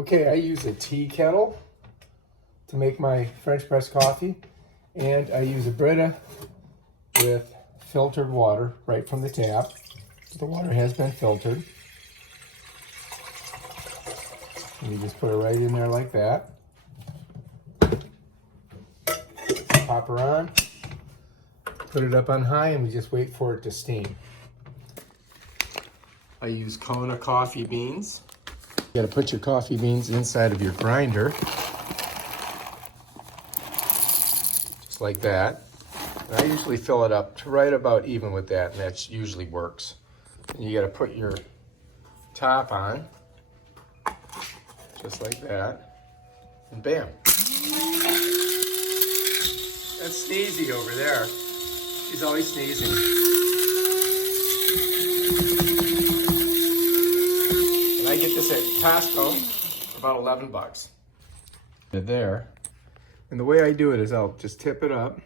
Okay, I use a tea kettle to make my French press coffee, and I use a Brita with filtered water right from the tap. The water has been filtered. And you just put it right in there like that. Pop her on, put it up on high, and we just wait for it to steam. I use Kona coffee beans. You gotta put your coffee beans inside of your grinder. Just like that. And I usually fill it up to right about even with that, and that usually works. And you gotta put your top on, just like that, and bam. That's Sneezy over there. He's always sneezing. And I get this at Costco for about 11 bucks. There. And the way I do it is I'll just tip it up,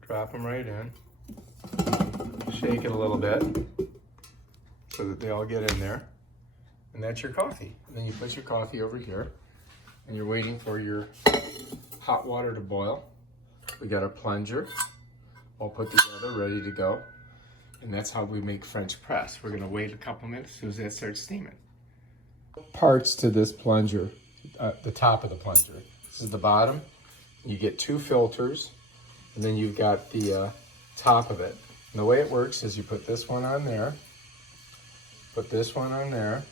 drop them right in, shake it a little bit so that they all get in there. And that's your coffee. And then you put your coffee over here and you're waiting for your hot water to boil. We got our plunger all put together, ready to go. And that's how we make French press. We're gonna wait a couple minutes as soon as that starts steaming. Parts to this plunger, the top of the plunger. This is the bottom. You get two filters, and then you've got the top of it. And the way it works is you put this one on there, put this one on there,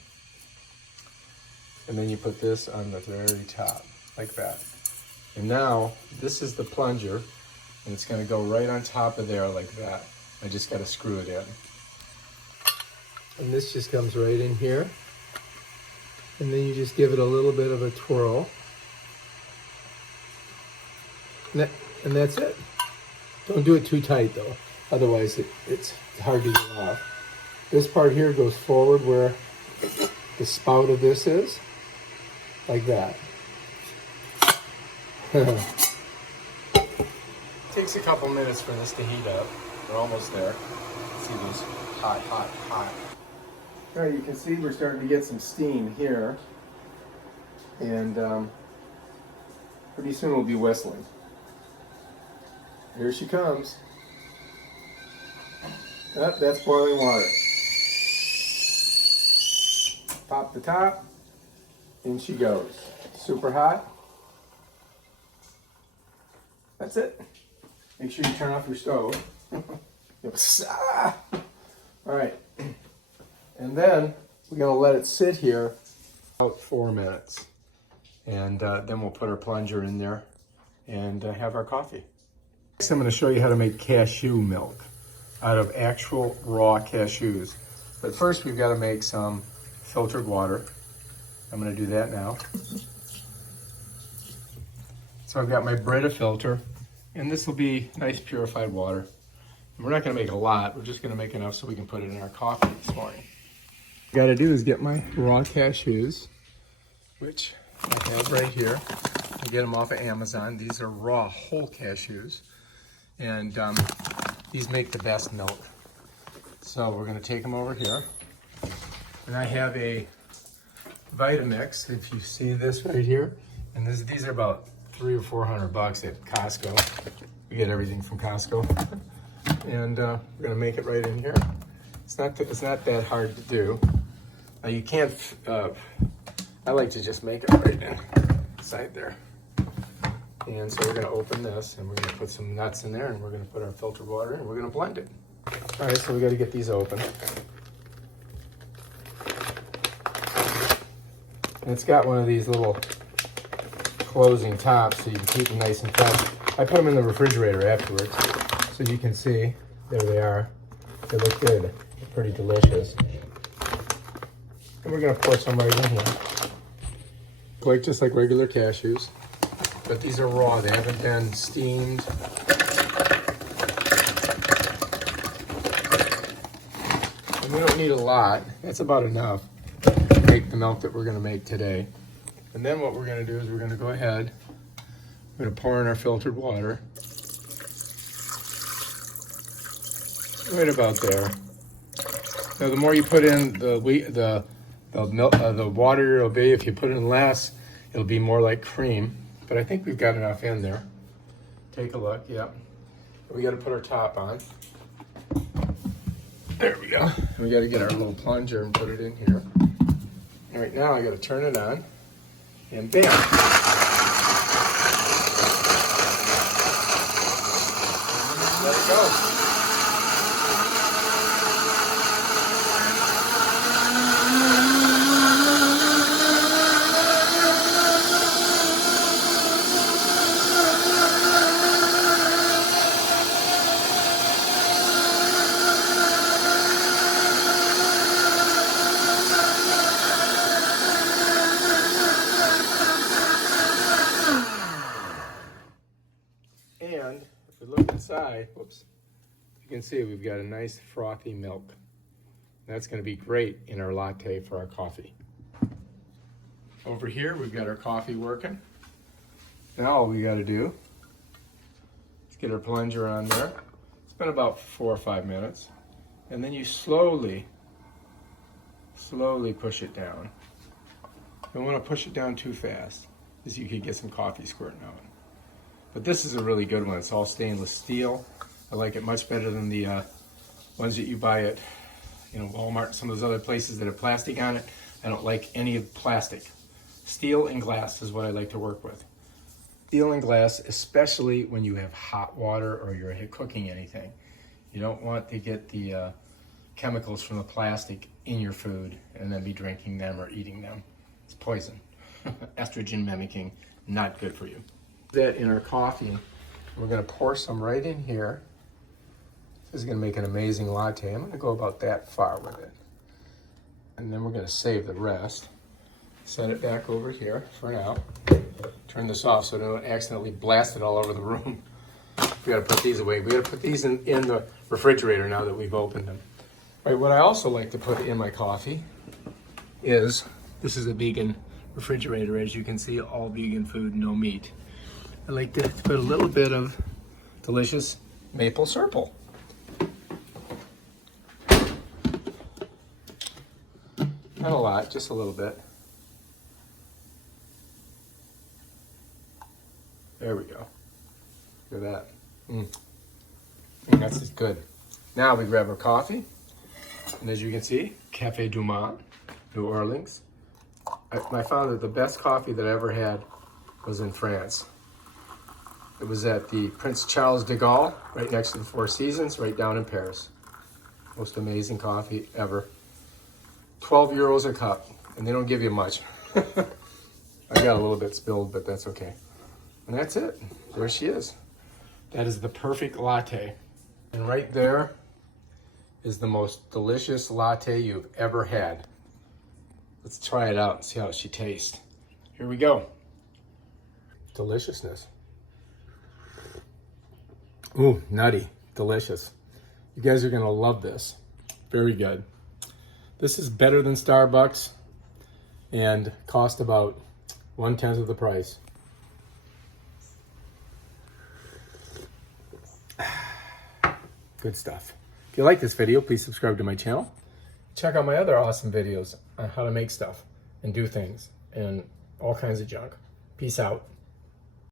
and then you put this on the very top, like that. And now, this is the plunger, and it's gonna go right on top of there like that. I just gotta screw it in. And this just comes right in here. And then you just give it a little bit of a twirl. And that's it. Don't do it too tight though, otherwise it's hard to get off. This part here goes forward where the spout of this is, like that. Takes a couple minutes for this to heat up. We're almost there. See those hot, hot, hot. All right, you can see we're starting to get some steam here. And pretty soon we'll be whistling. Here she comes. Oh, that's boiling water. Pop the top. In she goes. Super hot. That's it. Make sure you turn off your stove. All right. And then we're gonna let it sit here about 4 minutes. And then we'll put our plunger in there and have our coffee. Next, I'm gonna show you how to make cashew milk out of actual raw cashews. But first we've gotta make some filtered water. I'm gonna do that now. So I've got my Brita filter, and this will be nice purified water. And we're not gonna make a lot, we're just gonna make enough so we can put it in our coffee this morning. What I gotta do is get my raw cashews, which I have right here. I get them off of Amazon. These are raw whole cashews. And these make the best milk. So we're gonna take them over here. And I have a Vitamix, if you see this right here. And these are about $300 or $400 at Costco. We get everything from Costco. And we're gonna make it right in here. It's not that hard to do. Now you can't, I like to just make it right inside there. And so we're gonna open this and we're gonna put some nuts in there and we're gonna put our filtered water in and we're gonna blend it. All right, so we gotta get these open. And it's got one of these little closing tops so you can keep them nice and fresh. I put them in the refrigerator afterwards so you can see, there they are. They look good, they're pretty delicious. And we're gonna pour some right in here. Just like regular cashews, but these are raw, they haven't been steamed. And we don't need a lot, that's about enough to make the milk that we're gonna make today. And then what we're gonna do is we're gonna go ahead, we're gonna pour in our filtered water. Right about there. Now the more you put in, the The water will be, if you put it in less, it'll be more like cream. But I think we've got enough in there. Take a look, yep. We got to put our top on. There we go. And we got to get our little plunger and put it in here. And right now I got to turn it on, and bam! Let it go. And if we look inside, whoops, you can see we've got a nice frothy milk. That's going to be great in our latte for our coffee. Over here, we've got our coffee working. Now all we got to do is get our plunger on there. It's been about 4 or 5 minutes. And then you slowly push it down. You don't want to push it down too fast, because you could get some coffee squirting out. But this is a really good one. It's all stainless steel. I like it much better than the ones that you buy at Walmart and some of those other places that have plastic on it. I don't like any of plastic. Steel and glass is what I like to work with. Steel and glass, especially when you have hot water or you're cooking anything. You don't want to get the chemicals from the plastic in your food and then be drinking them or eating them. It's poison. Estrogen mimicking, not good for you. That in our coffee, we're going to pour some right in here. This is going to make an amazing latte. I'm going to go about that far with it, and then we're going to save the rest. Set it back over here for now. Turn this off so I don't accidentally blast it all over the room. We got to put these away. We got to put these in the refrigerator now that we've opened them. All right, what I also like to put in my coffee is, this is a vegan refrigerator, as you can see, all vegan food, no meat. I like to put a little bit of delicious maple syrup. Not a lot, just a little bit. There we go. Look at that. That's just good. Now we grab our coffee. And as you can see, Cafe du Mont, New Orleans. I found that the best coffee that I ever had was in France. It was at the Prince Charles de Gaulle, right next to the Four Seasons, right down in Paris. Most amazing coffee ever. 12 euros a cup, and they don't give you much. I got a little bit spilled, but that's okay. And that's it. There she is. That is the perfect latte. And right there is the most delicious latte you've ever had. Let's try it out and see how she tastes. Here we go. Deliciousness. Ooh, nutty, delicious. You guys are gonna love this. Very good. This is better than Starbucks and cost about 1/10 of the price. Good stuff. If you like this video, please subscribe to my channel. Check out my other awesome videos on how to make stuff and do things and all kinds of junk. Peace out.